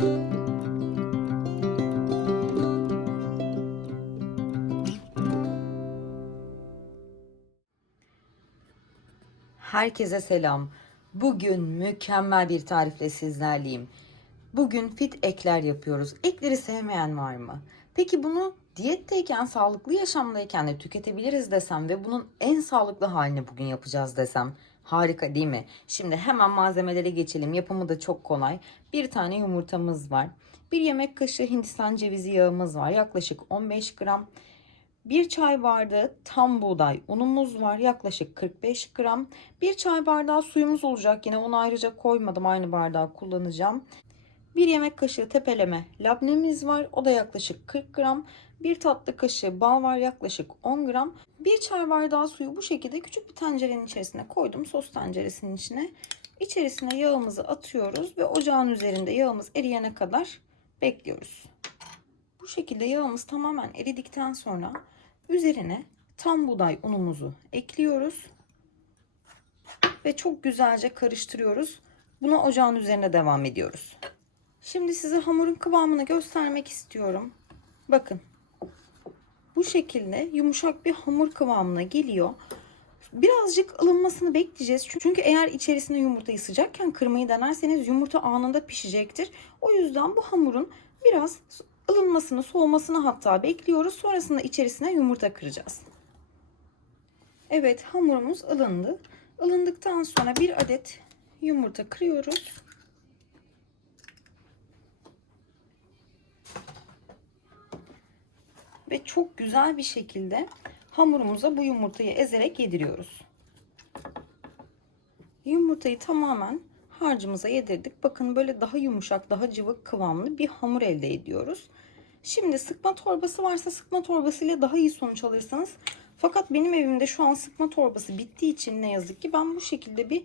Herkese selam. Bugün mükemmel bir tarifle sizlerleyim. Bugün fit ekler yapıyoruz. Ekleri sevmeyen var mı? Peki bunu diyetteyken, sağlıklı yaşamdayken de tüketebiliriz desem ve bunun en sağlıklı halini bugün yapacağız desem harika değil mi? Şimdi hemen malzemelere geçelim. Yapımı da çok kolay. Bir tane yumurtamız var. Bir yemek kaşığı Hindistan cevizi yağımız var. Yaklaşık 15 gram. Bir çay bardağı tam buğday unumuz var yaklaşık 45 gram. Bir çay bardağı suyumuz olacak yine onu ayrıca koymadım aynı bardağı kullanacağım. Bir yemek kaşığı tepeleme labnemiz var o da yaklaşık 40 gram. Bir tatlı kaşığı bal var yaklaşık 10 gram. Bir çay bardağı suyu bu şekilde küçük bir tencerenin içerisine koydum sos tenceresinin içine. İçerisine yağımızı atıyoruz ve ocağın üzerinde yağımız eriyene kadar bekliyoruz. Bu şekilde yağımız tamamen eridikten sonra üzerine tam buğday unumuzu ekliyoruz. Ve çok güzelce karıştırıyoruz. Buna ocağın üzerine devam ediyoruz. Şimdi size hamurun kıvamını göstermek istiyorum. Bakın. Bu şekilde yumuşak bir hamur kıvamına geliyor. Birazcık ılınmasını bekleyeceğiz. Çünkü eğer içerisine yumurtayı sıcakken kırmayı denerseniz yumurta anında pişecektir. O yüzden bu hamurun biraz ılınmasını, soğumasını hatta bekliyoruz. Sonrasında içerisine yumurta kıracağız. Evet, hamurumuz ılındı. Ilındıktan sonra bir adet yumurta kırıyoruz. Ve çok güzel bir şekilde hamurumuza bu yumurtayı ezerek yediriyoruz. Yumurtayı tamamen harcımıza yedirdik. Bakın böyle daha yumuşak, daha cıvık kıvamlı bir hamur elde ediyoruz. Şimdi sıkma torbası varsa sıkma torbasıyla daha iyi sonuç alırsanız. Fakat benim evimde şu an sıkma torbası bittiği için ne yazık ki ben bu şekilde bir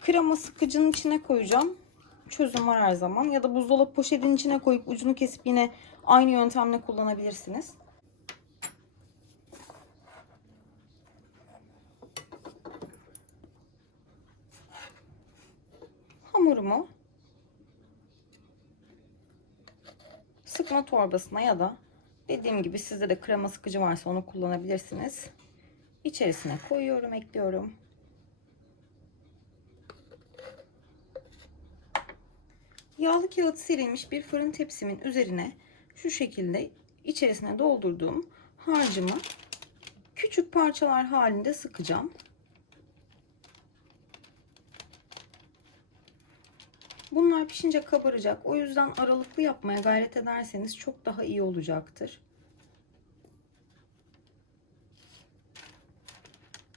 krema sıkıcının içine koyacağım. Çözüm var her zaman. Ya da buzdolabı poşetin içine koyup ucunu kesip yine aynı yöntemle kullanabilirsiniz. Hamurumu sıkma torbasına ya da dediğim gibi sizde de krema sıkıcı varsa onu kullanabilirsiniz. İçerisine koyuyorum, ekliyorum. Yağlı kağıt serilmiş bir fırın tepsimin üzerine şu şekilde içerisine doldurduğum harcımı küçük parçalar halinde sıkacağım. Bunlar pişince kabaracak. O yüzden aralıklı yapmaya gayret ederseniz çok daha iyi olacaktır.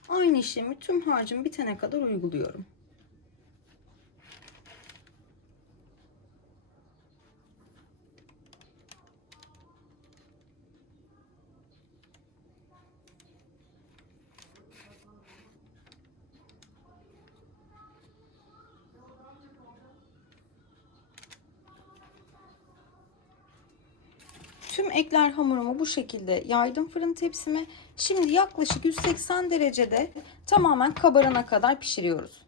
Aynı işlemi tüm harcım bitene kadar uyguluyorum. Tüm ekler hamurumu bu şekilde yaydım fırın tepsime. Şimdi yaklaşık 180 derecede tamamen kabarana kadar pişiriyoruz.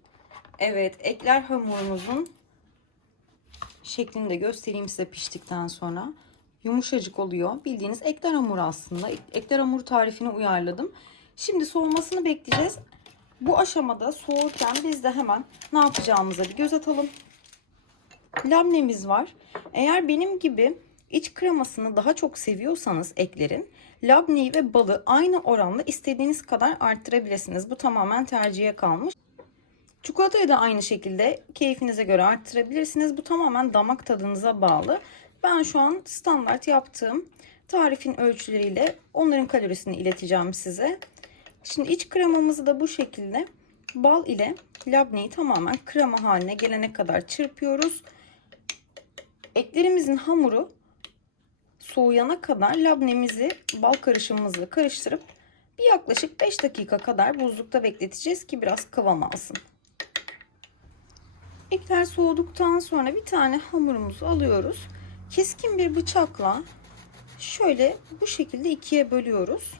Evet ekler hamurumuzun şeklini de göstereyim size piştikten sonra. Yumuşacık oluyor. Bildiğiniz ekler hamuru aslında. Ekler hamuru tarifini uyarladım. Şimdi soğumasını bekleyeceğiz. Bu aşamada soğurken biz de hemen ne yapacağımıza bir göz atalım. Labnemiz var. Eğer benim gibi İç kremasını daha çok seviyorsanız eklerin labneyi ve balı aynı oranda istediğiniz kadar arttırabilirsiniz. Bu tamamen tercihe kalmış. Çikolatayı da aynı şekilde keyfinize göre arttırabilirsiniz. Bu tamamen damak tadınıza bağlı. Ben şu an standart yaptığım tarifin ölçüleriyle onların kalorisini ileteceğim size. Şimdi iç kremamızı da bu şekilde bal ile labneyi tamamen krema haline gelene kadar çırpıyoruz. Eklerimizin hamuru soğuyana kadar labnemizi bal karışımımızla karıştırıp bir yaklaşık 5 dakika kadar buzlukta bekleteceğiz ki biraz kıvam alsın. Ekler soğuduktan sonra bir tane hamurumuzu alıyoruz. Keskin bir bıçakla şöyle bu şekilde ikiye bölüyoruz.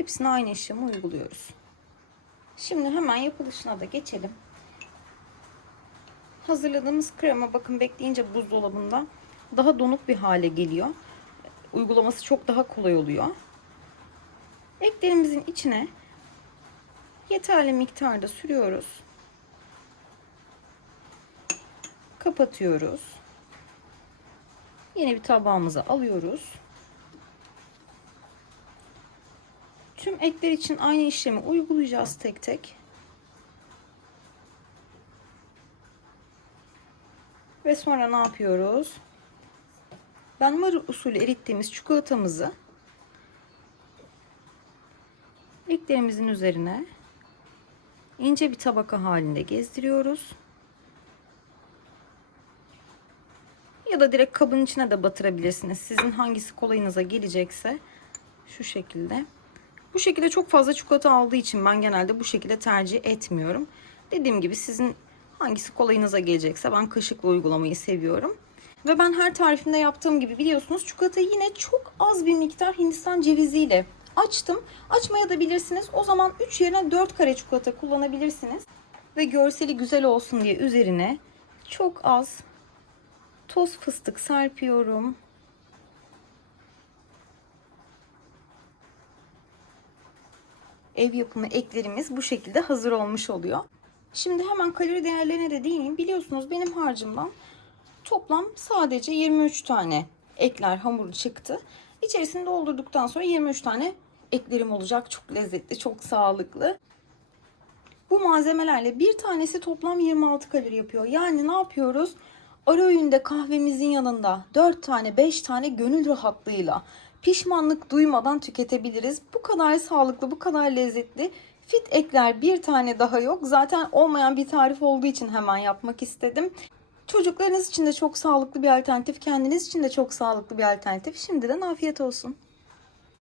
Hepsine aynı işlemi uyguluyoruz. Şimdi hemen yapılışına da geçelim. Hazırladığımız krema bakın bekleyince buzdolabında daha donuk bir hale geliyor. Uygulaması çok daha kolay oluyor. Eklerimizin içine yeterli miktarda sürüyoruz. Kapatıyoruz. Yine bir tabağımıza alıyoruz. Tüm ekler için aynı işlemi uygulayacağız tek tek. Ve sonra ne yapıyoruz? Benmari usulü erittiğimiz çikolatamızı eklerimizin üzerine ince bir tabaka halinde gezdiriyoruz. Ya da direkt kabın içine de batırabilirsiniz. Sizin hangisi kolayınıza gelecekse şu şekilde. Bu şekilde çok fazla çikolata aldığı için ben genelde bu şekilde tercih etmiyorum. Dediğim gibi sizin hangisi kolayınıza gelecekse ben kaşıkla uygulamayı seviyorum. Ve ben her tarifimde yaptığım gibi biliyorsunuz çikolatayı yine çok az bir miktar Hindistan ceviziyle açtım. Açmaya da bilirsiniz. O zaman 3 yerine 4 kare çikolata kullanabilirsiniz. Ve görseli güzel olsun diye üzerine çok az toz fıstık serpiyorum. Ev yapımı eklerimiz bu şekilde hazır olmuş oluyor. Şimdi hemen kalori değerlerine de değineyim. Biliyorsunuz benim harcımdan toplam sadece 23 tane ekler hamuru çıktı. İçerisini doldurduktan sonra 23 tane eklerim olacak. Çok lezzetli, çok sağlıklı. Bu malzemelerle bir tanesi toplam 26 kalori yapıyor. Yani ne yapıyoruz? Ara öğünde kahvemizin yanında 4 tane 5 tane gönül rahatlığıyla pişmanlık duymadan tüketebiliriz. Bu kadar sağlıklı, bu kadar lezzetli fit ekler bir tane daha yok. Zaten olmayan bir tarif olduğu için hemen yapmak istedim. Çocuklarınız için de çok sağlıklı bir alternatif, kendiniz için de çok sağlıklı bir alternatif. Şimdiden afiyet olsun.